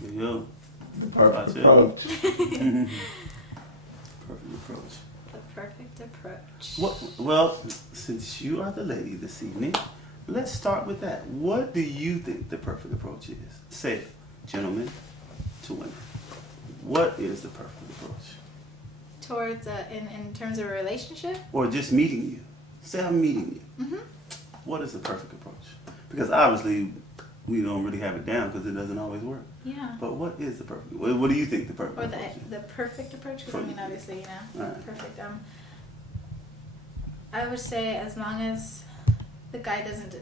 There you go. Perfect approach. Perfect approach. The perfect approach. Well, since you are the lady this evening, let's start with that. What do you think the perfect approach is? Say it, gentlemen to women. What is the perfect approach? Towards in terms of a relationship? Or just meeting you. Say I'm meeting you. Mm-hmm. What is the perfect approach? Because obviously we don't really have it down because it doesn't always work. Yeah. But what is the perfect? What do you think the perfect Or approach is? the perfect approach? Because I mean, obviously, you know, Right. perfect. I would say as long as the guy doesn't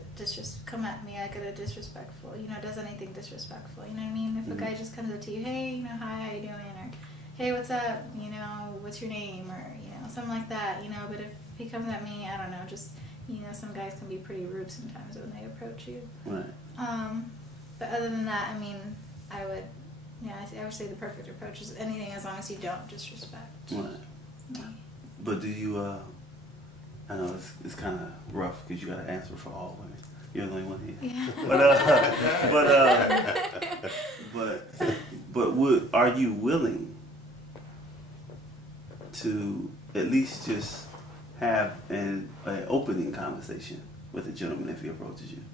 come at me like a disrespectful, you know, does anything disrespectful. You know what I mean? If a guy just comes up to you, hey, you know, hi, how you doing? Or hey, what's up? You know, what's your name? Or you know, something like that. You know, but if he comes at me, I don't know, just you know, some guys can be pretty rude sometimes when they approach you. Right. But other than that, I mean, I would say the perfect approach is anything as long as you don't disrespect. Right. Me. But do you, I know it's kind of rough because you got to answer for all women. You're the only one here. Yeah. But are you willing to at least just have an opening conversation with a gentleman if he approaches you?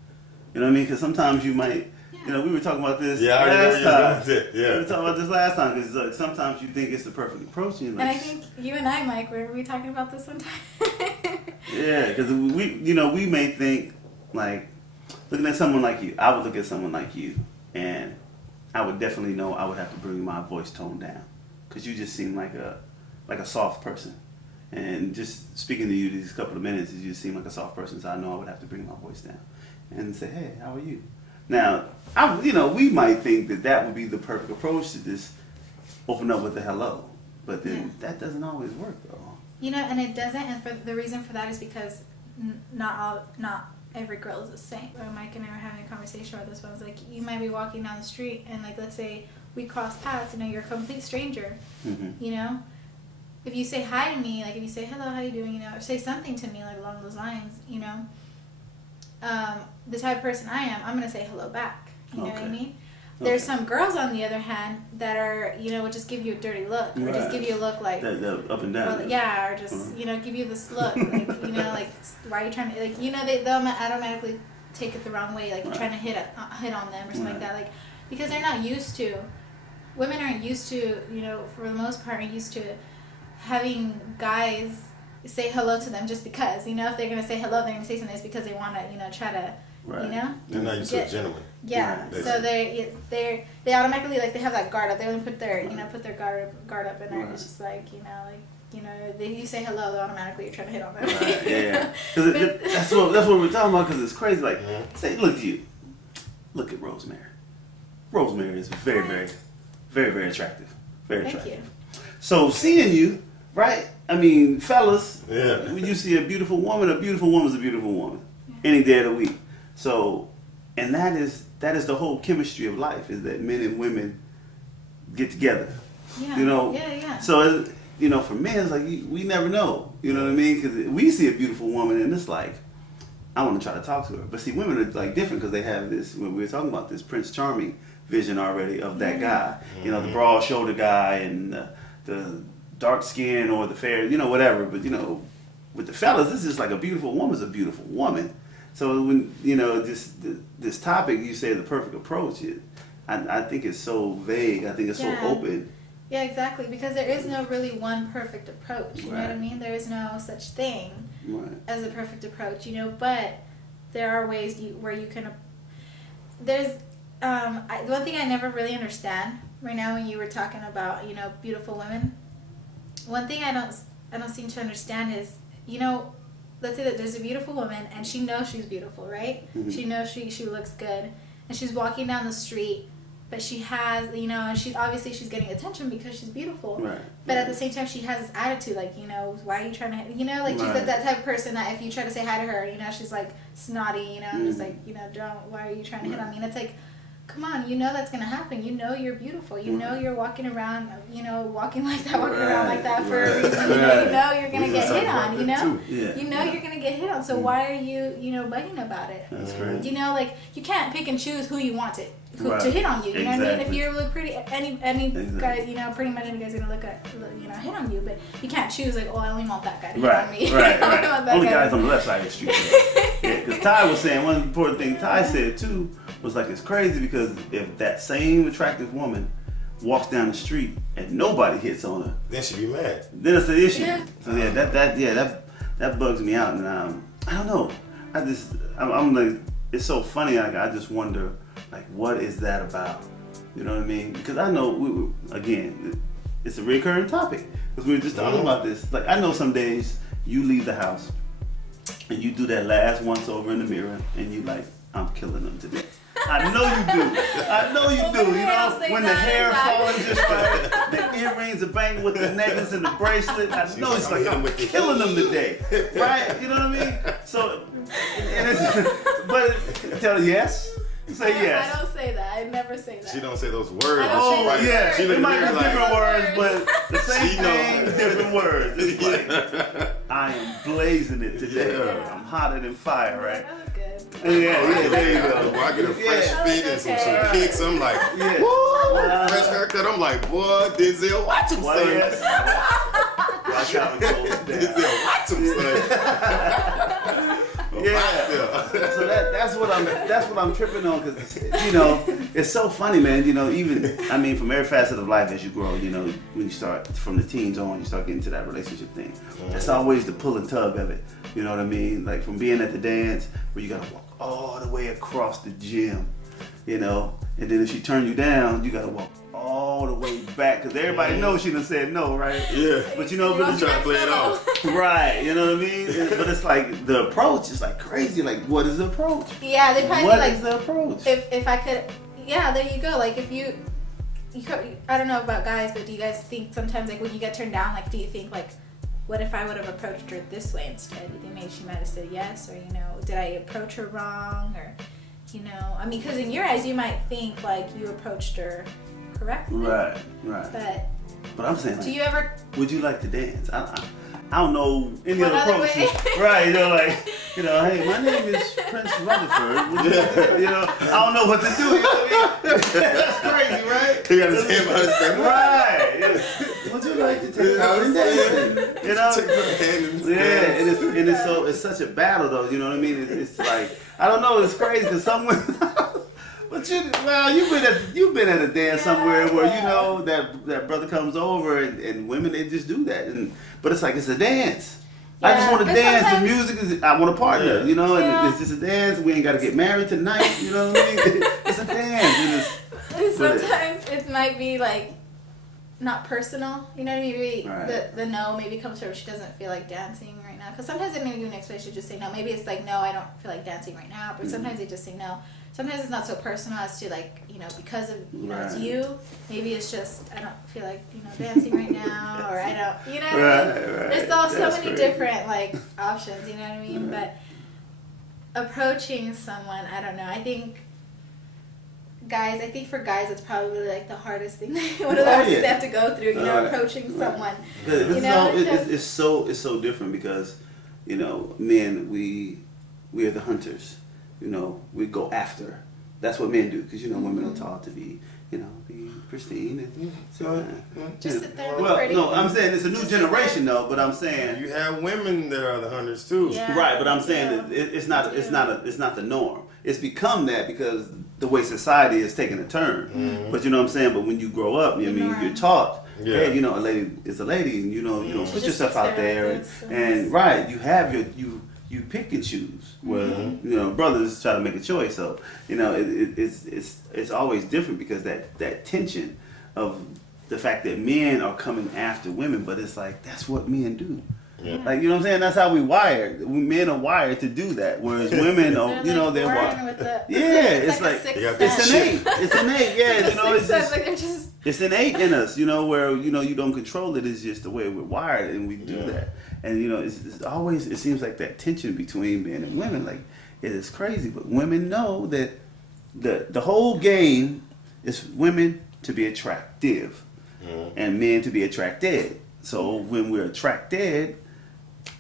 You know what I mean? Because sometimes you might, you know, we were talking about this last time. We were talking about this last time because sometimes you think it's the perfect approach. And, And I think you and I, Mike, were we talking about this sometime? Yeah, because we may think like looking at someone like you. I would look at someone like you, and I would definitely know I would have to bring my voice tone down because you just seem like a soft person. And just speaking to you these couple of minutes, you just seem like a soft person, so I know I would have to bring my voice down and say, "Hey, how are you?" Now, we might think that would be the perfect approach to just open up with a hello, but then that doesn't always work, though. You know, and it doesn't. And the reason for that is because not every girl is the same. Mike and I were having a conversation about this one. It's like you might be walking down the street, and like let's say we cross paths. You know, you're a complete stranger. Mm-hmm. You know. If you say hi to me, like if you say hello, how you doing, you know, or say something to me like along those lines, you know, the type of person I am, I'm gonna say hello back. You know what I mean? There's some girls on the other hand that are, you know, would just give you a dirty look, or just give you a look like that up and down. Well, yeah, or just you know give you this look, like you know, like why are you trying to like you know they'll automatically take it the wrong way, like you're trying to hit on them or something like that, like because they're not used to. Women aren't used to, you know, for the most part, are used to having guys say hello to them just because, you know, if they're going to say hello, they're going to say something, it's because they want to, you know, try to, you know? They're not used to a gentleman. Yeah, so they automatically, like, they have that guard up. They only put their, you know, guard up, and it's just like, you know, you say hello, they automatically you're trying to hit on them. Right, yeah. That's what we're talking about, because it's crazy. Like, say, look at you. Look at Rosemary. Rosemary is very, very, very, very attractive. Very attractive. Thank you. So seeing you, right? I mean, fellas, when you see a beautiful woman's a beautiful woman any day of the week. So, and that is the whole chemistry of life, is that men and women get together. Yeah. You know. Yeah. So, you know, for men, it's like we never know. You know what I mean? Because we see a beautiful woman, and it's like, I want to try to talk to her. But see, women are like different because they have this. When we were talking about this Prince Charming vision already of that guy. You know, the broad shoulder guy and the dark skin or the fair, you know, whatever. But, you know, with the fellas, this is like a beautiful woman's a beautiful woman. So when, you know, this topic, you say the perfect approach, I think it's so vague. I think it's so open. Yeah, exactly. Because there is no really one perfect approach. You know what I mean? There is no such thing as a perfect approach, you know. But there are ways where you can. There's the one thing I never really understand right now when you were talking about, you know, beautiful women. One thing I don't seem to understand is, you know, let's say that there's a beautiful woman and she knows she's beautiful, right? Mm-hmm. She knows she looks good, and she's walking down the street, but she has, you know, and she's getting attention because she's beautiful. Right. But at the same time, she has this attitude like, you know, why are you trying to, you know, like she's that type of person that if you try to say hi to her, you know, she's like snotty, you know, just like, you know, why are you trying to hit on me? And it's like, come on, you know that's going to happen. You know you're beautiful. You know you're walking around, you know, walking like that, around like that for a reason. You know you're going to get hit on, you know? Yeah. You know you're going to get hit on. So why are you, you know, bugging about it? That's great. You know, like, you can't pick and choose who you want to to hit on you. You know what I mean? If Exactly. you look pretty, any guy, you know, pretty much any guy's gonna hit on you. But you can't choose like, oh, I only want that guy to hit on me. Right. I only want that Only guy guys on the left side of the street. Yeah, because Ty was saying one important thing Ty said too was like it's crazy because if that same attractive woman walks down the street and nobody hits on her, Then she be mad. then it's the issue. Yeah. So that bugs me out, and I don't know. I'm like, it's so funny. Like I just wonder, like, what is that about? You know what I mean? Because I know again, it's a recurring topic because we were just talking about this. Like I know some days you leave the house and you do that last once over in the mirror, and you like, I'm killing them today. I know you do. I know you do. You know, when the hair falling just right, the earrings are banging with the necklace and the bracelet. I know it's like I'm killing them today, right? You know what I mean? So, but tell yes. Say yes. I don't say that. I never say that. She don't say those words. Oh, Right. Yeah, She it look might be like, different words, but the same She thing, knows. different words. It's like, I am blazing it today. Yeah. I'm hotter than fire, right? That was good. Yeah, there you go. Boy, I get a fresh Yeah. fit and some Okay. kicks. I'm like, Yeah. woo! Fresh haircut. I'm like, boy, Denzel, watch him, Why son. yes? Watch out, Denzel, watch him, son. Yeah. So that's what I'm tripping on because you know it's so funny, man. You know, even I mean, from every facet of life as you grow, you know, when you start from the teens on, you start getting to that relationship thing. That's always the pull and tug of it. You know what I mean? Like from being at the dance where you gotta walk all the way across the gym, you know, and then if she turn you down, you gotta walk all the way back because everybody knows she done said no, right? Yeah. But you know, You trying to play it off. right? You know what I mean? But it's like the approach is like crazy. Like, what is the approach? Yeah, they probably What like is the approach? if I could, yeah, there you go. Like if you I don't know about guys, but do you guys think sometimes like when you get turned down, like do you think like, what if I would have approached her this way instead? Do you think maybe she might have said yes, or you know, did I approach her wrong, or you know, I mean, because in your eyes you might think like you approached her correctly, Right. But I'm saying, do like, you ever? would you like to dance? I don't know any What other other approach. way? Right? You know, like, you know, hey, my name is Prince Rutherford. Would you like to, you know, I don't know what to do. You know what I mean? That's crazy, right? He got his hand behind his back. Right. Yeah. Would you like to take part in dancing? You know? Take her hand and Yeah, and it's such a battle though. You know what I mean? It's like I don't know. It's crazy because some women. But you've been at a dance somewhere where you know that brother comes over and women they just do that but it's like it's a dance. I just Yeah, want to but dance. The sometimes- music is I want to partner. Yeah. You know, and Yeah. it's just a dance. We ain't got to get married tonight. You know what I mean? It's a dance. Sometimes it might be like not personal, you know what I mean? Maybe Right. the no maybe comes to her, she doesn't feel like dancing right now. Because sometimes they maybe even expect you to just say no. Maybe it's like, no, I don't feel like dancing right now. But sometimes they just say no. Sometimes it's not so personal as to like, you know, because of, you know, it's Right. you. Maybe it's just, I don't feel like, you know, dancing right now. Or I don't, you know what I mean? Right. There's all so That's many crazy. different like options, you know what I mean? But approaching someone, I don't know. I think for guys it's probably like the hardest thing one of the hardest things they have to go through, you know, Right. approaching someone. It's, You know, it's so different because, you know, men we are the hunters. You know, we go after. That's what men do because you know women are taught to be, you know, be pristine and Just sit there and look well, pretty. no, I'm saying it's a new Just generation though, but I'm saying You have women that are the hunters too. Yeah. right, but I'm saying Yeah. that it's not the norm. It's become that because the way society is taking a turn. But you know what I'm saying. But when you grow up, I mean, norm. you're taught. Yeah. Hey, you know, a lady is a lady, and you know, you don't She put just yourself sits out there there, like this and right, you have you pick and choose. Well, you know, brothers try to make a choice, so you know, it's always different because that tension of the fact that men are coming after women, but it's like that's what men do. Yeah. Like, you know what I'm saying? That's how we wired. Men are wired to do that, whereas women are, you know, they're born wired. with the, Yeah, it's a like- sixth You got that sense. It's innate. It's innate. Yeah, you know, it's Sixth sense, just like they're just it's innate in us, you know, where you know you don't control it. It's just the way we're wired, and we do Yeah. that. And you know, it's always it seems like that tension between men and women, like it is crazy. But women know that the whole game is women to be attractive, and men to be attracted. So when we're attracted,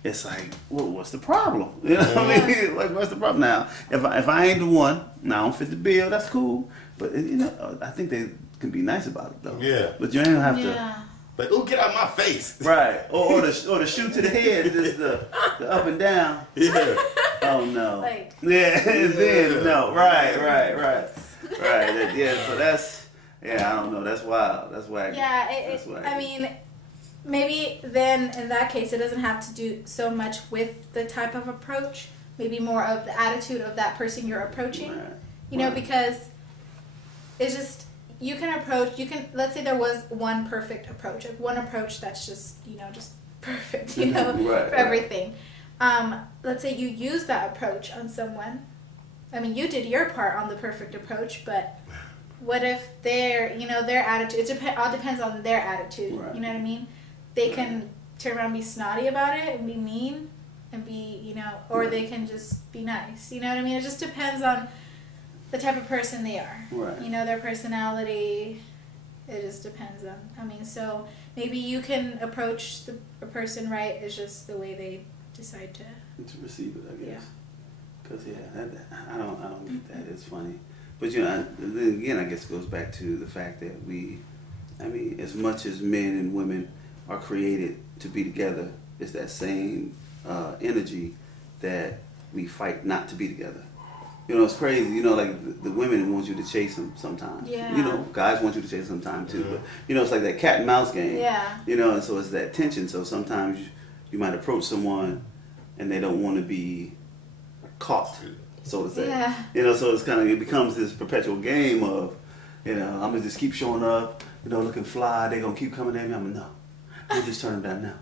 it's like, well, what's the problem? You know what I mean? Like, what's the problem now? If I ain't the one, now I don't fit the bill. That's cool. But you know, I think they can be nice about it though. Yeah. But you ain't have Yeah. to. But ooh, get out of my face. Right. Or the shoe to the head, just the up and down. Yeah. Oh no. Like. Yeah. And then no. Right. Yeah. So that's. Yeah. I don't know. That's wild. That's wacky. Yeah. That's wacky. I mean, maybe then in that case, it doesn't have to do so much with the type of approach. Maybe more of the attitude of that person you're approaching. Right. You know, because it's just. You can, let's say there was one perfect approach, like one approach that's just, you know, just perfect, you know, Right, for everything. Let's say you use that approach on someone. I mean, you did your part on the perfect approach, but what if their attitude, all depends on their attitude, Right. you know what I mean? They can turn around and be snotty about it and be mean and be, you know, or they can just be nice, you know what I mean? It just depends on the type of person they are. Right. You know, their personality. It just depends on. I mean, so maybe you can approach a person right. It's just the way they decide to receive it, I guess. Yeah. Because I don't get that. It's funny, but you know, then again, I guess it goes back to the fact that as much as men and women are created to be together, it's that same energy that we fight not to be together. You know, it's crazy. You know, like the women want you to chase them sometimes. Yeah. You know, guys want you to chase them sometimes too. But you know, it's like that cat and mouse game. Yeah. You know, and so it's that tension. So sometimes you might approach someone, and they don't want to be caught, so to say. Yeah. You know, so it becomes this perpetual game of, you know, I'm gonna just keep showing up. You know, looking fly. They're gonna keep coming at me. I'm gonna we'll just turn them down now.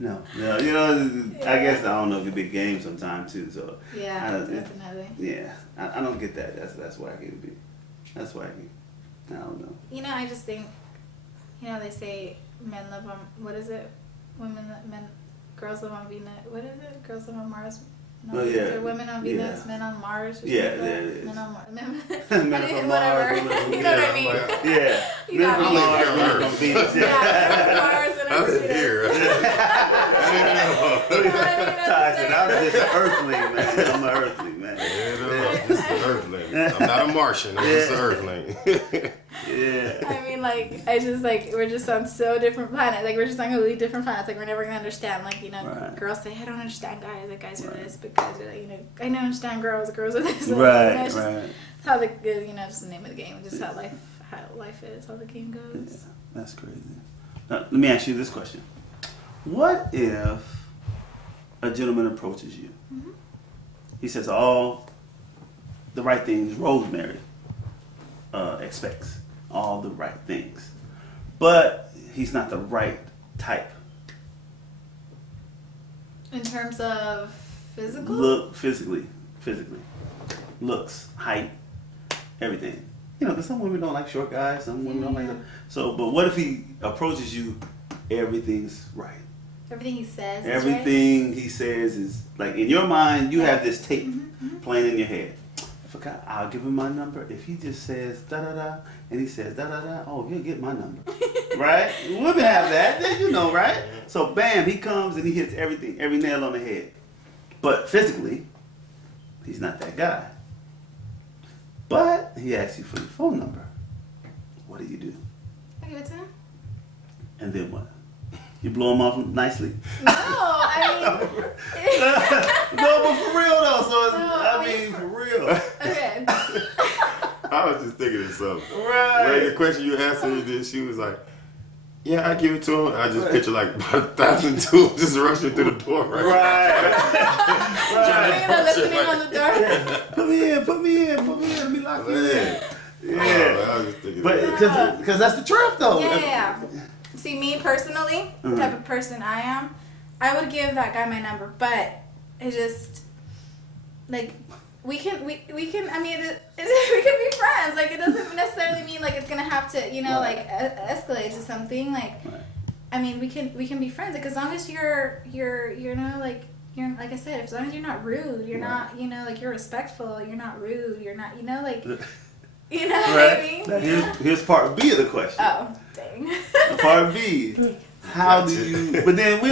No, you know, I guess I don't know if it's a big game sometimes too. So Yeah, definitely. Yeah, I don't get that. That's wacky to me. That's wacky. I don't know. You know, I just think, you know, they say men live on, what is it? Girls live on Venus. What is it? Girls live on Mars. No, Oh, yeah. Or women on Venus, Yeah. men on Mars. Or Yeah, something. yeah, it is. Men on Mars. Men from whatever. Mars, You know what I mean? Yeah. You got Men me. from Mars, women from Venus. Yeah, Mars and I'm Venus. here. You know what I mean? Tyson, I'm just an earthling, man. I'm an earthling, man. Yeah, just an earthling. I'm not a Martian. I'm just an earthling. Yeah. I mean, like, I just, like, we're just on so different planets. Like, we're just on completely different planets. Like, we're never going to understand. Like, you know, Right. girls say, I don't understand guys. Like, guys are this, but guys are, like, you know, I don't understand girls. Girls are this. Like, Right, you know, it's just right. how the, you know, just the name of the game. Just how life is, how the game goes. Yeah, that's crazy. Now, let me ask you this question. What if a gentleman approaches you? Mm-hmm. He says all the right things Rosemary expects. All the right things. But he's not the right type. In terms of physical? Look, physically. Looks, height, everything. You know, because some women don't like short guys, some women don't like that. So, but what if he approaches you, everything's right? Everything he says. Everything he says is, like, in your mind, you have this tape playing in your head. I forgot, I'll give him my number. If he just says da-da-da, and he says da-da-da, oh, he'll get my number. Right? Women have that, then you know, right? So, bam, he comes and he hits everything, every nail on the head. But physically, he's not that guy. But he asks you for your phone number. What do you do? I give it to him. And then what? You blow him off nicely? No, I mean. No, but for real though. So it's, No, I mean, for real. Okay. I was just thinking of something. Right. When the question you asked me, then she was like, yeah, I give it to him. I just picture like about 1,000 tools just rushing through the door. Right. You know, listening on the door. Put me in. Let me lock you in. Man. Yeah. Oh, I was just thinking But that. because that's the trap though. Yeah. See, me personally, the type of person I am, I would give that guy my number, but it just, like, we can, I mean, we can be friends. Like, it doesn't necessarily mean, like, it's going to have to, you know, Right. like, escalate to something. Like, Right. I mean, we can be friends. Like, as long as you're, you know, like I said, as long as you're not rude, you're not, you know, like, you're respectful, you're not rude, you're not, you know, like, you know what I mean? Now, here's part B of the question. Oh, dang. Part B. How do you? But then we